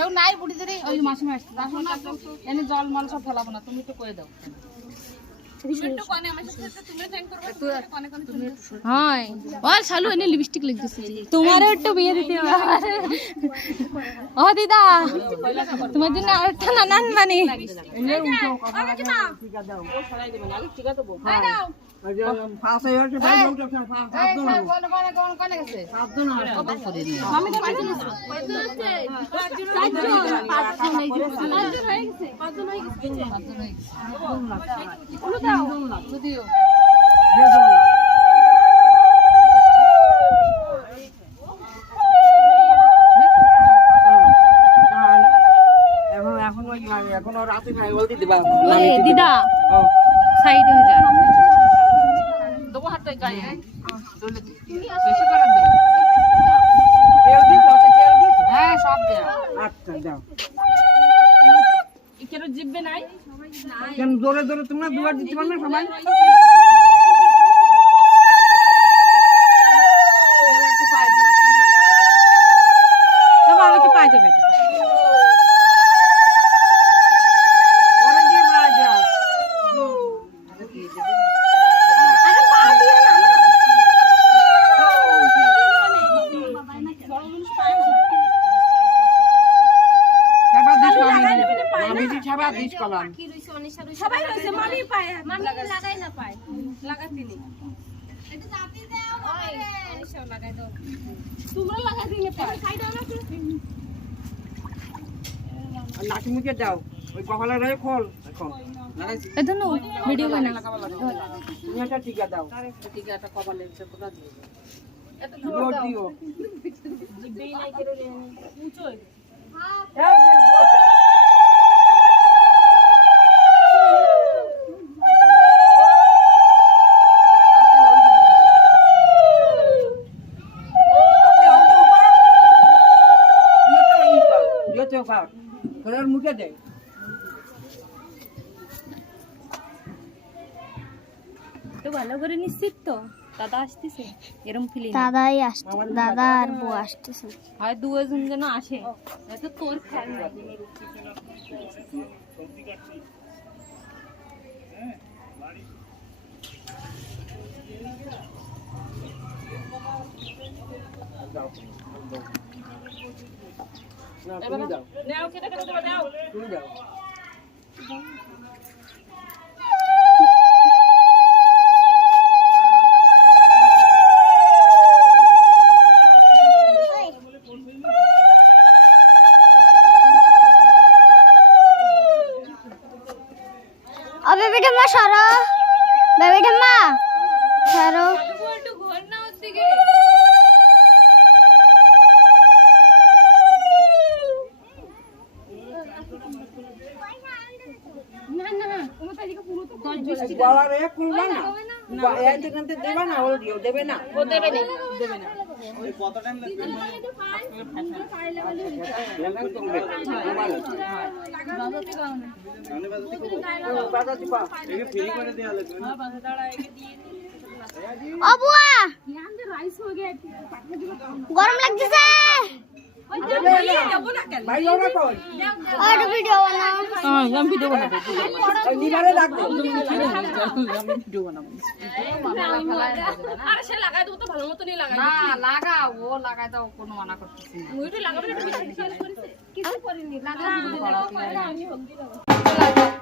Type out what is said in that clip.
কেউ নাই বুড়িদের ওই মাসিমা আসছে আসো না এনে জল মল সব ফেলাবো না তুমি একটু কয়ে দাও তোমার একটু বিয়ে দিতে ও দিদা তোমার জন্য আরেকটা নানান মানে দিদা সাইডে হয়ে যায় দেবো হাতটা গায়ে হ্যাঁ সব দেয়া আচ্ছা দাও কেন জিতবে নাই কেন জোরে জোরে তোমরা দুবার দিতে পারবে সবাই একটু পায়ে দে আমি তো পাই যাবে ওরে দিয়ে মারা যাও সবাই রয়েছে মামি পায় মামি লাগাই না পায় লাগাতে নেই এটা জাতি দাও ওই লাগাই দাও তোমরা লাগাতে নিয়ে পায় খাই দাও না লাঠি মুখে দাও ওই কপালের গায়ে খোল এখন লাগাইছি এটা নো ভিডিও বানা তুমি একটা টিকা দাও টিকাটা কপালে পুরো দিয়ে এত জোর দিও জিবেই নাই কেন উঁচোয় মুখে দেয় তো ভালো করে নিশ্চিত তো দাদা আসতেছে এরকম ফিলিং দাদাই আসছে, দাদা আর বউ আসতেছে। হয় দুজন যেন আসে এত তোর খেয়াল নাই তুমি দাও নাও কেটে কেটে দেবা দাও তুমি দাও ও বেবিটা মা সরো, বেবিটা মা সরো। একটু ঘর না ওর দিকে গলার এক খুলবা না এই যেখানতে দেবা না ওল দিও দেবে না ও দেবে না দেবে না ওই কত টাইম লাগবে ও বুয়া গরম লাগতেছে। ভাই যাও না কই আর ভিডিও বানাও। হ্যাঁ আমি ভিডিও বানাবো ওই নিবারে রাখো আমি ভিডিও বানাবো আরে সে লাগাই দেবো তো ভালো মতনই লাগাই না লাগাও ও লাগাই দাও কোনো মানা করতেছি না মুইটা লাগাবে না বেশি খেয়াল করেছে কিছু করিনি লাগা আমি হলদি দাও